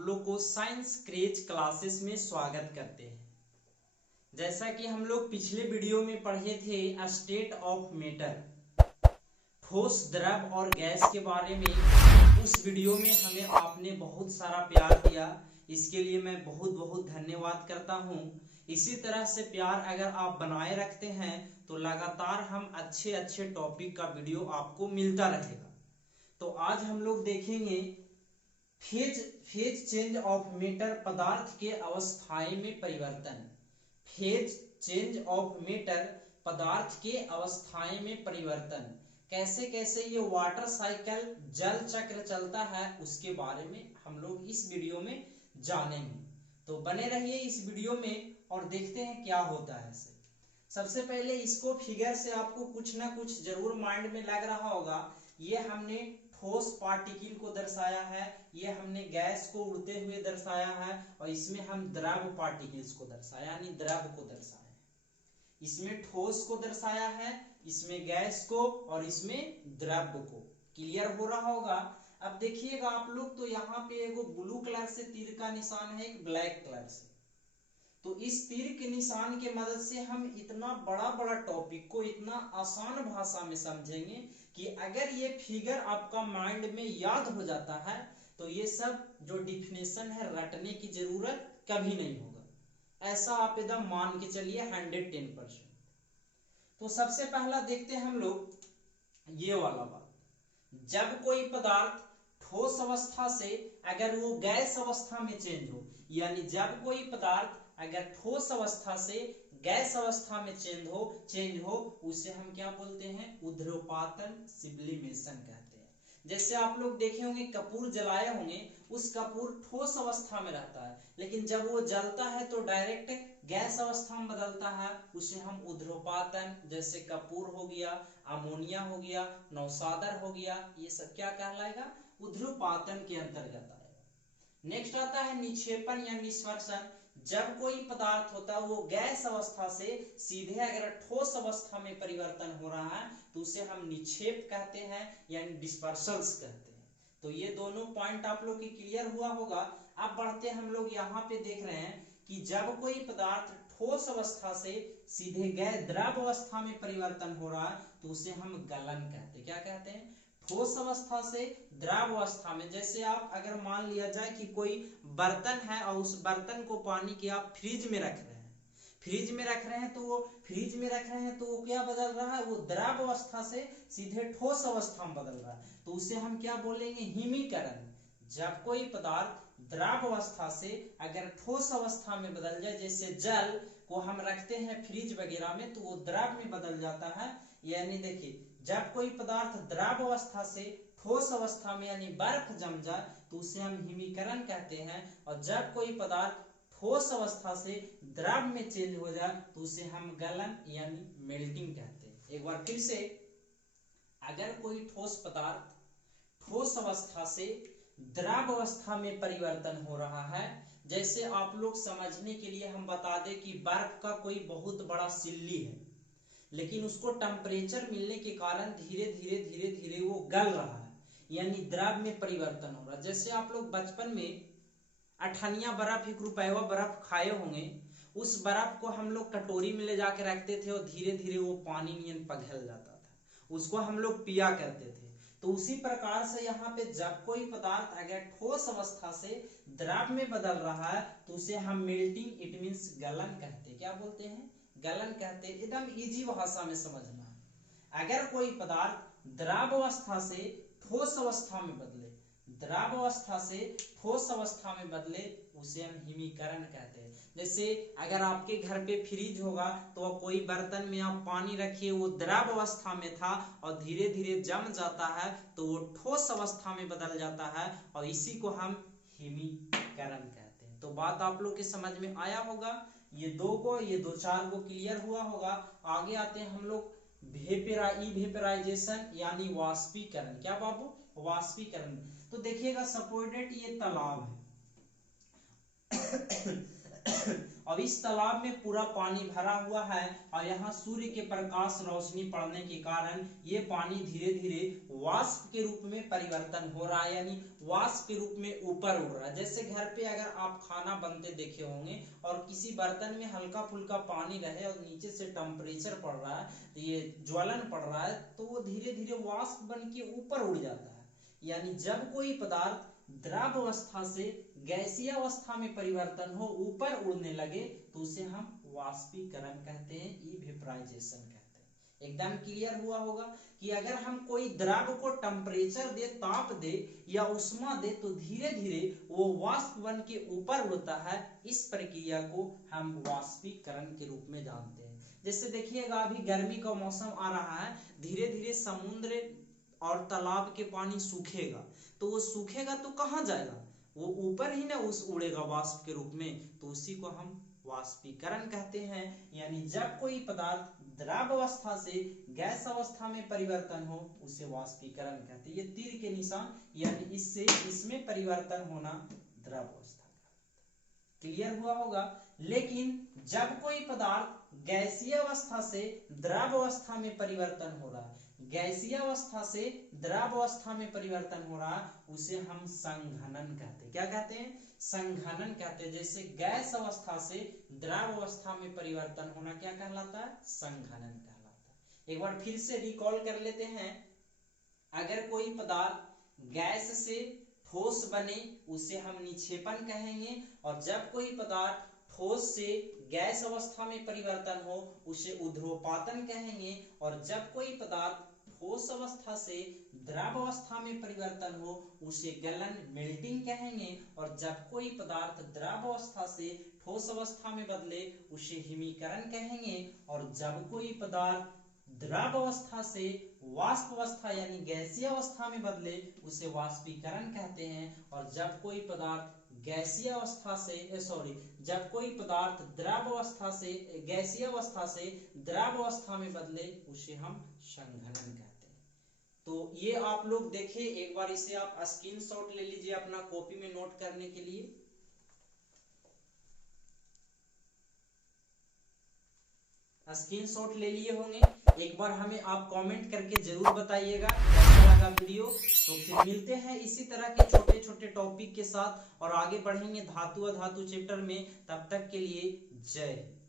लोग को science craze classes में स्वागत करते हैं। जैसा कि हम लोग पिछले वीडियो में पढ़े थे स्टेट ऑफ मैटर, ठोस द्रव और गैस के बारे में, उस वीडियो में हमें आपने बहुत सारा प्यार दिया, इसके लिए मैं बहुत बहुत धन्यवाद करता हूं। इसी तरह से प्यार अगर आप बनाए रखते हैं तो लगातार हम अच्छे अच्छे टॉपिक का वीडियो आपको मिलता रहेगा। तो आज हम लोग देखेंगे फेज चेंज ऑफ मैटर, पदार्थ के अवस्थाएं में परिवर्तन। फेज चेंज ऑफ मैटर, पदार्थ के अवस्थाएं में परिवर्तन, कैसे कैसे ये वाटर साइकिल जल चक्र चलता है उसके बारे में हम लोग इस वीडियो में जानेंगे। तो बने रहिए इस वीडियो में और देखते हैं क्या होता है इसे। सबसे पहले इसको फिगर से आपको कुछ ना कुछ जरूर माइंड में लग रहा होगा। ये हमने ठोस पार्टिकल को दर्शाया है, ये हमने गैस को उड़ते हुए दर्शाया है, और इसमें हम द्रव पार्टिकल्स को दर्शाया यानी द्रव को दर्शाया है। इसमें ठोस को दर्शाया है, इसमें गैस को और इसमें द्रव को। क्लियर हो रहा होगा। अब देखिएगा आप लोग, तो यहाँ पे एगो ब्लू कलर से तीर का निशान है, एक ब्लैक कलर से। तो इस तीर के निशान के मदद से हम इतना बड़ा बड़ा टॉपिक को इतना आसान भाषा में समझेंगे कि अगर ये फिगर आपका माइंड में याद हो जाता है तो ये सब जो डिफिनेशन है रटने की जरूरत कभी नहीं होगा। ऐसा आप एकदम मान के चलिए 110%। तो सबसे पहला देखते हैं हम लोग ये वाला बात। जब कोई पदार्थ ठोस अवस्था से अगर वो गैस अवस्था में चेंज हो, यानी जब कोई पदार्थ अगर ठोस अवस्था से गैस अवस्था में चेंज हो उसे हम क्या बोलते हैं? ऊर्ध्वपातन, सिब्लिमेशन कहते हैं। जैसे आप लोग देखे होंगे कपूर जलाए होंगे, उस कपूर ठोस अवस्था में रहता है, लेकिन जब वो जलता है तो डायरेक्ट गैस अवस्था में बदलता है, उसे हम ऊर्ध्वपातन, जैसे कपूर हो गया, अमोनिया हो गया, नौसादर हो गया, ये सब क्या कहलाएगा? ऊर्ध्वपातन के अंतर्गत आएगा। नेक्स्ट आता है निक्षेपण या निष्कर्षण। जब कोई पदार्थ होता है वो गैस अवस्था से सीधे अगर ठोस अवस्था में परिवर्तन हो रहा है तो उसे हम निक्षेप कहते हैं यानी डिस्पर्सल्स कहते हैं। तो ये दोनों पॉइंट आप लोग की क्लियर हुआ होगा। अब बढ़ते हम लोग यहाँ पे देख रहे हैं कि जब कोई पदार्थ ठोस अवस्था से सीधे गैस द्रव अवस्था में परिवर्तन हो रहा है तो उसे हम गलन कहते हैं। क्या कहते हैं? ठोस अवस्था से द्रव अवस्था में। जैसे आप अगर मान लिया जाए कि कोई बर्तन है और उस बर्तन को पानी के आप फ्रिज में रख रहे हैं, तो वो क्या बदल रहा है? वो द्रव अवस्था से सीधे ठोस अवस्था में बदल रहा है, तो उसे हम क्या बोलेंगे? हिमीकरण। जब कोई पदार्थ द्रव अवस्था से अगर ठोस अवस्था में बदल जाए, जैसे जल को हम रखते हैं फ्रिज वगैरह में तो वो द्रव में बदल जाता है। यानी देखिए, जब कोई पदार्थ द्रव अवस्था से ठोस अवस्था में यानी बर्फ जम जाए तो उसे हम हिमीकरण कहते हैं, और जब कोई पदार्थ ठोस अवस्था से द्रव में चेंज हो जाए तो उसे हम गलन यानी मेल्टिंग कहते हैं। एक बार फिर से, अगर कोई ठोस पदार्थ ठोस अवस्था से द्रव अवस्था में परिवर्तन हो रहा है, जैसे आप लोग समझने के लिए हम बता दें कि बर्फ का कोई बहुत बड़ा सिल्ली है, लेकिन उसको टेम्परेचर मिलने के कारण धीरे धीरे वो गल रहा है, यानी द्रव में परिवर्तन हो रहा है। जैसे आप लोग बचपन में अठनिया बर्फ, 1 रुपया बर्फ खाए होंगे, उस बर्फ को हम लोग कटोरी में ले जाके रखते थे और धीरे धीरे वो पानी नियन पिघल जाता था, उसको हम लोग पिया करते थे। तो उसी प्रकार से यहाँ पे जब कोई पदार्थ अगर ठोस अवस्था से द्रव में बदल रहा है तो उसे हम मेल्टिंग, इट मीन्स गलन कहते हैं। क्या बोलते हैं? गलन कहते हैं। एकदम इजी भाषा में समझना है। अगर कोई पदार्थ द्रव अवस्था से ठोस अवस्था में बदले, द्रव अवस्था से ठोस अवस्था में बदले, उसे हम हिमीकरण कहते हैं। जैसे अगर आपके घर पे फ्रिज होगा तो कोई बर्तन में आप पानी रखिए, वो द्रव अवस्था में था और धीरे धीरे जम जाता है तो वो ठोस अवस्था में बदल जाता है, और इसी को हम हिमीकरण कहते हैं। तो बात आप लोग के समझ में आया होगा। ये दो चार को क्लियर हुआ होगा। आगे आते हैं हम लोग वेपराइजेशन यानी वाष्पीकरण। क्या बाबू? वाष्पीकरण। तो देखिएगा, सपोर्टेड ये तालाब है अब इस तालाब में पूरा पानी भरा हुआ है और यहाँ सूर्य के प्रकाश रोशनी पड़ने के कारण ये पानी धीरे धीरे वाष्प के रूप में परिवर्तन हो रहा है, यानी वाष्प के रूप में ऊपर उड़ रहा है। जैसे घर पे अगर आप खाना बनते देखे होंगे और किसी बर्तन में हल्का फुल्का पानी रहे और नीचे से टेम्परेचर पड़ रहा है, ये ज्वलन पड़ रहा है, तो वो धीरे धीरे वाष्प बन के ऊपर उड़ जाता है। यानी जब कोई पदार्थ द्रव अवस्था से गैसीय अवस्था में परिवर्तन हो, ऊपर उड़ने लगे, तो उसे हम वाष्पीकरण कहते हैं, इवेपोराइजेशन कहते हैं। एकदम क्लियर हुआ होगा कि अगर हम कोई द्रव को टेम्परेचर दे, ताप दे या उष्मा दे, तो धीरे धीरे वो वाष्प बन के ऊपर उड़ता है। इस प्रक्रिया को हम वाष्पीकरण के रूप में जानते हैं। जैसे देखिएगा अभी गर्मी का मौसम आ रहा है, धीरे धीरे समुद्र और तालाब के पानी सूखेगा, तो वो सूखेगा तो कहाँ जाएगा, वो ऊपर ही ना उस उड़ेगा वाष्प के रूप में, तो उसी को हम वाष्पीकरण कहते हैं। यानी जब कोई पदार्थ द्रव अवस्था से गैस अवस्था में परिवर्तन हो, उसे वाष्पीकरण कहते हैं। ये तीर के निशान, यानी इससे इसमें परिवर्तन होना द्रव अवस्था। क्लियर हुआ होगा। लेकिन जब कोई पदार्थ गैसीय अवस्था से द्रव अवस्था में परिवर्तन हो रहा है, गैसीय अवस्था से द्रव अवस्था में परिवर्तन हो रहा है, उसे हम संघनन कहते हैं। क्या कहते हैं? संघनन कहते हैं। जैसे गैस अवस्था से द्रव अवस्था में परिवर्तन होना क्या कहलाता है? संघनन कहलाता है। एक बार फिर से रिकॉल कर लेते हैं। अगर कोई पदार्थ गैस से ठोस बने, उसे हम निक्षेपण कहेंगे, और जब कोई पदार्थ ठोस से गैस अवस्था में परिवर्तन हो, उसे ऊर्ध्वपातन कहेंगे, और जब कोई पदार्थ ठोस अवस्था से द्रव अवस्था में परिवर्तन हो, उसे गलन मेल्टिंग कहेंगे, और जब कोई पदार्थ द्रव अवस्था से ठोस अवस्था में बदले, उसे हिमीकरण कहेंगे, और जब कोई पदार्थ द्रव अवस्था से वाष्प अवस्था यानी गैसीय अवस्था में बदले, उसे वाष्पीकरण कहते हैं। और जब कोई पदार्थ गैसीय अवस्था से जब कोई पदार्थ द्रव अवस्था से गैसीय अवस्था से द्रव अवस्था में बदले, उसे हम संघनन कहते हैं। तो ये आप लोग देखिए, एक बार इसे आप स्क्रीनशॉट ले लीजिए अपना कॉपी में नोट करने के लिए। स्क्रीनशॉट ले लिए होंगे। एक बार हमें आप कमेंट करके जरूर बताइएगा कैसा लगा वीडियो। तो फिर मिलते हैं इसी तरह के छोटे छोटे टॉपिक के साथ और आगे बढ़ेंगे धातु अधातु चैप्टर में। तब तक के लिए जय हिंद।